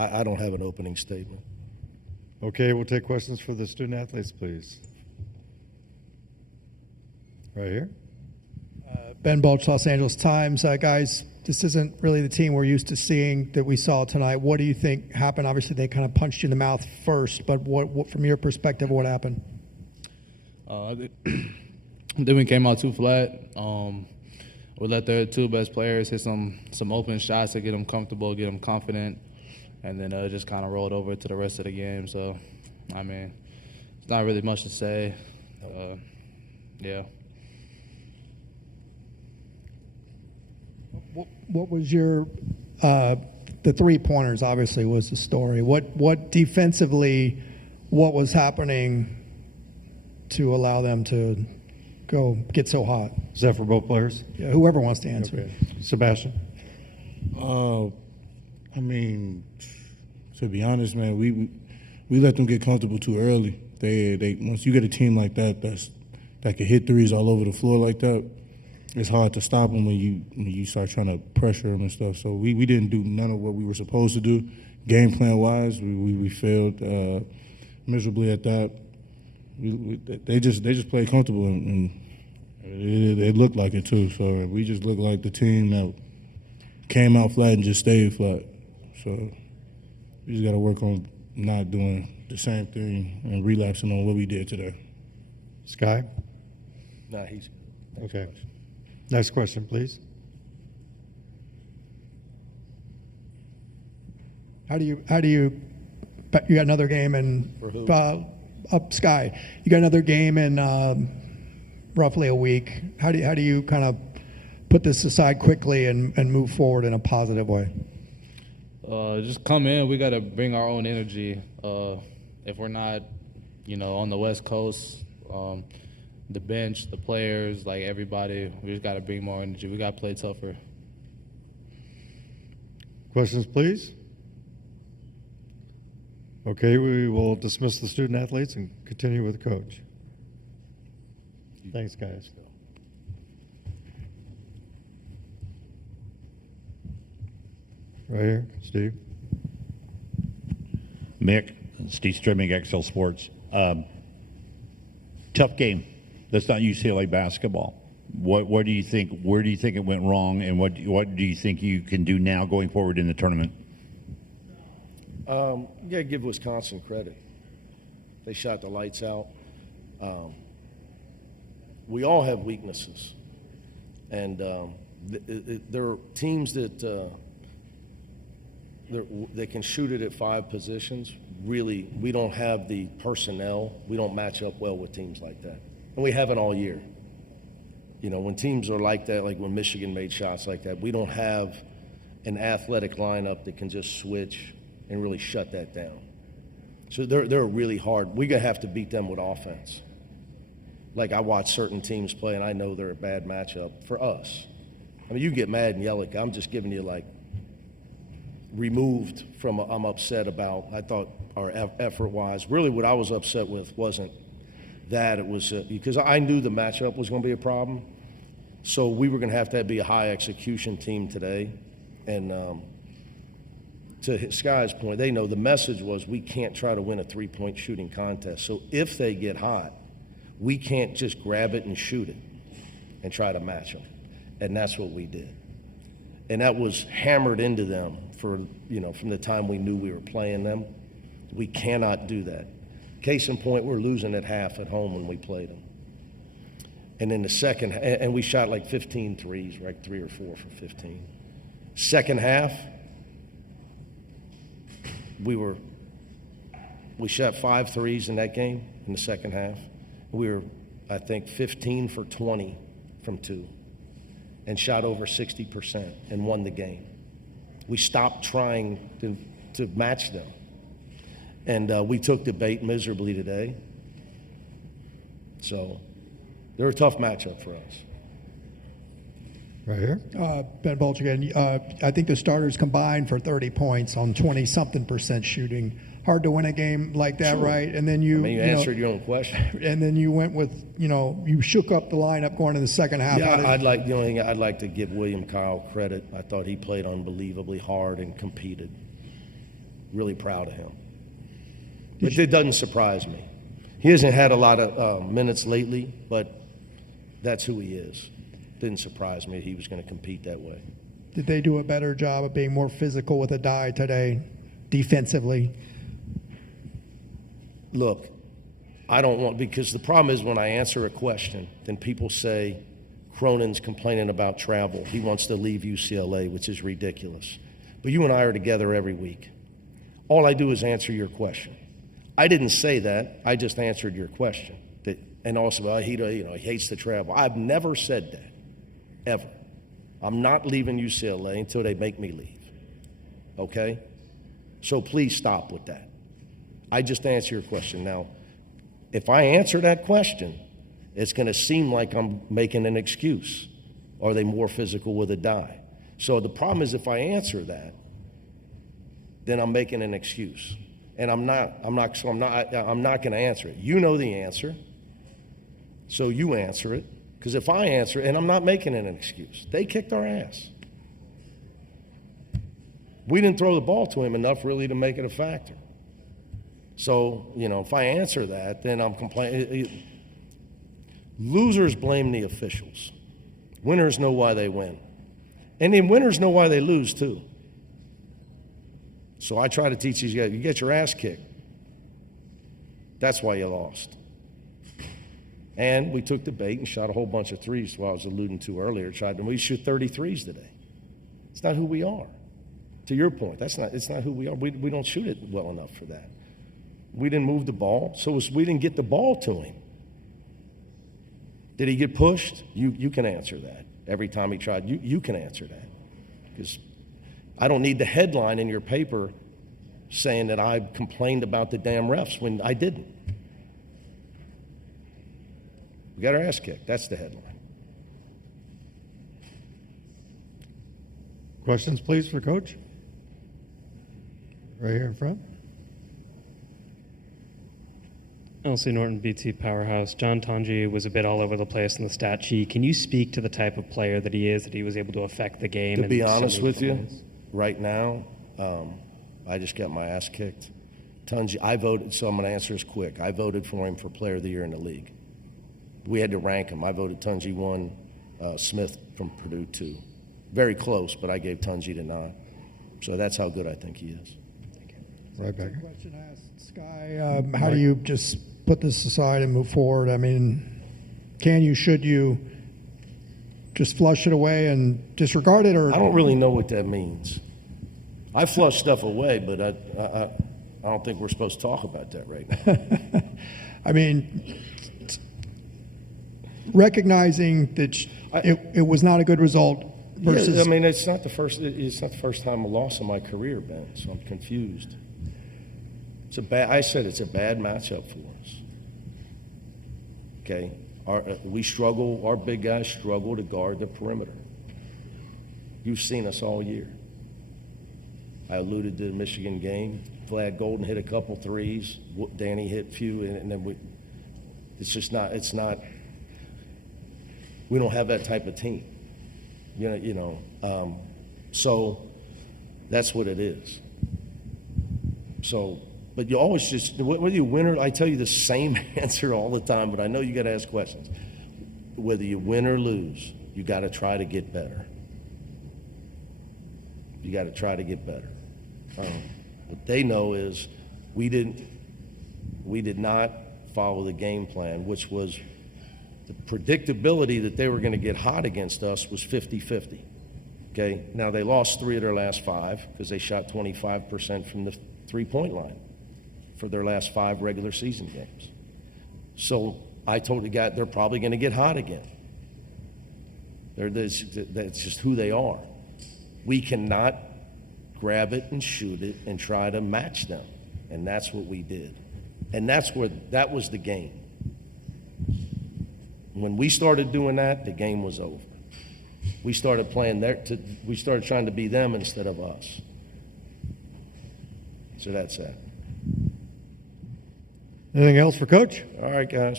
I don't have an opening statement. Okay, we'll take questions for the student athletes, please. Right here. Ben Bulch, Los Angeles Times. Guys, this isn't really the team we're used to seeing that we saw tonight. What do you think happened? Obviously, they kind of punched you in the mouth first, but what from your perspective, what happened? Then we came out too flat. We let their two best players hit some open shots to get them comfortable, get them confident, and then just kind of rolled over to the rest of the game. So, I mean, it's not really much to say. Yeah. What was your the 3-pointers? Obviously, was the story. What defensively, what was happening to allow them to go get so hot? Is that for both players? Yeah, whoever wants to answer. Okay. Sebastian. I mean, to be honest, man, we let them get comfortable too early. They once you get a team like that that can hit threes all over the floor like that, it's hard to stop them when you start trying to pressure them and stuff. So we didn't do none of what we were supposed to do. Game plan wise, we failed miserably at that. They just played comfortable and it looked like it too. So we just looked like the team that came out flat and just stayed flat. So we just got to work on not doing the same thing and relapsing on what we did today. Sky? Nah, he's Okay. Next question, please. How do you got another game in For who? Up Sky? You got another game in roughly a week. How do you kind of put this aside quickly and move forward in a positive way? Just come in. We got to bring our own energy. If we're not, on the West Coast, the bench, the players, like everybody, we just got to bring more energy. We got to play tougher. Questions, please? Okay, we will dismiss the student athletes and continue with the coach. Thanks, guys. Right here, Steve. Mick, Steve Strimming, XL Sports. Tough game. That's not UCLA basketball. What do you think? Where do you think it went wrong, and what do you think you can do now going forward in the tournament? You got to give Wisconsin credit. They shot the lights out. We all have weaknesses, and there are teams that they can shoot it at 5 positions. Really, we don't have the personnel. We don't match up well with teams like that, and we haven't all year. When teams are like that, like when Michigan made shots like that, we don't have an athletic lineup that can just switch and really shut that down. So they're really hard. We're going to have to beat them with offense. Like I watch certain teams play, and I know they're a bad matchup for us. I mean, you get mad and yell at. I'm just giving you removed from I'm upset about. I thought our effort-wise, really what I was upset with wasn't that. It was because I knew the matchup was going to be a problem. So we were going to have be a high execution team today. And to Sky's point, they know the message was we can't try to win a 3-point shooting contest. So if they get hot, we can't just grab it and shoot it and try to match them. And that's what we did. And that was hammered into them from the time we knew we were playing them. We cannot do that. Case in point, we're losing at half at home when we played them. And in the second, and we shot 15 threes, right? 3 or 4 for 15. Second half, we shot 5 threes in that game in the second half. We were, I think, 15 for 20 from 2 and shot over 60% and won the game. We stopped trying to match them. And we took the bait miserably today. So they're a tough matchup for us. Right here. Ben Bulch again. I think the starters combined for 30 points on 20-something% shooting. Hard to win a game like that, Sure. right? And then you answered your own question. And then you went with, you shook up the lineup going into the second half. Yeah, the only thing I'd like to give William Kyle credit. I thought he played unbelievably hard and competed. Really proud of him. But it doesn't surprise me. He hasn't had a lot of minutes lately, but that's who he is. Didn't surprise me he was going to compete that way. Did they do a better job of being more physical with a die today, defensively? Look, I don't want, because the problem is when I answer a question, then people say Cronin's complaining about travel. He wants to leave UCLA, which is ridiculous. But you and I are together every week. All I do is answer your question. I didn't say that. I just answered your question. And also, well, he hates to travel. I've never said that, ever. I'm not leaving UCLA until they make me leave, okay? So please stop with that. I just answer your question. Now, if I answer that question, it's going to seem like I'm making an excuse. Are they more physical with a die? So the problem is if I answer that, then I'm making an excuse. And I'm not going to answer it. You know the answer, so you answer it. Because if I answer it, and I'm not making it an excuse, they kicked our ass. We didn't throw the ball to him enough really to make it a factor. So, if I answer that, then I'm complaining. Losers blame the officials. Winners know why they win. And then winners know why they lose, too. So I try to teach these guys, you get your ass kicked. That's why you lost. And we took the bait and shot a whole bunch of threes, what I was alluding to earlier. We shoot 33s today. It's not who we are. To your point, it's not who we are. We don't shoot it well enough for that. We didn't move the ball, so we didn't get the ball to him. Did he get pushed? You can answer that. Every time he tried, you can answer that. Because I don't need the headline in your paper saying that I complained about the damn refs when I didn't. We got our ass kicked. That's the headline. Questions, please, for Coach? Right here in front. LC Norton, BT Powerhouse. John Tonji was a bit all over the place in the stat sheet. Can you speak to the type of player that he is, that he was able to affect the game? To be honest with you, right now, I just got my ass kicked. Tonji, I voted, so I'm going to answer this quick. I voted for him for Player of the Year in the league. We had to rank him. I voted Tonji 1, Smith from Purdue 2. Very close, but I gave Tonji the nod. So that's how good I think he is. Right back here. Question I asked Sky, how do you just put this aside and move forward? I mean, should you just flush it away and disregard it? Or I don't really know what that means. I flush stuff away, but I don't think we're supposed to talk about that right now. I mean, recognizing that it was not a good result versus. Yeah, I mean, it's not the first time I lost in my career, Ben. So I'm confused. I said it's a bad matchup for us. Okay, our big guys struggle to guard the perimeter. You've seen us all year. I alluded to the Michigan game. Vlad Golden hit a couple threes. Danny hit a few, and then it's not. We don't have that type of team. So that's what it is. So. But you always just, whether you win or, I tell you the same answer all the time, but I know you got to ask questions. Whether you win or lose, you got to try to get better. You got to try to get better. What they know is we did not follow the game plan, which was the predictability that they were going to get hot against us was 50-50. Okay, now they lost 3 of their last 5 because they shot 25% from the three-point line for their last 5 regular season games. So I told the guy they're probably going to get hot again. That's just who they are. We cannot grab it and shoot it and try to match them, and that's what we did. And that was the game. When we started doing that, the game was over. We started we started trying to be them instead of us. So that's that. Anything else for Coach? All right, guys.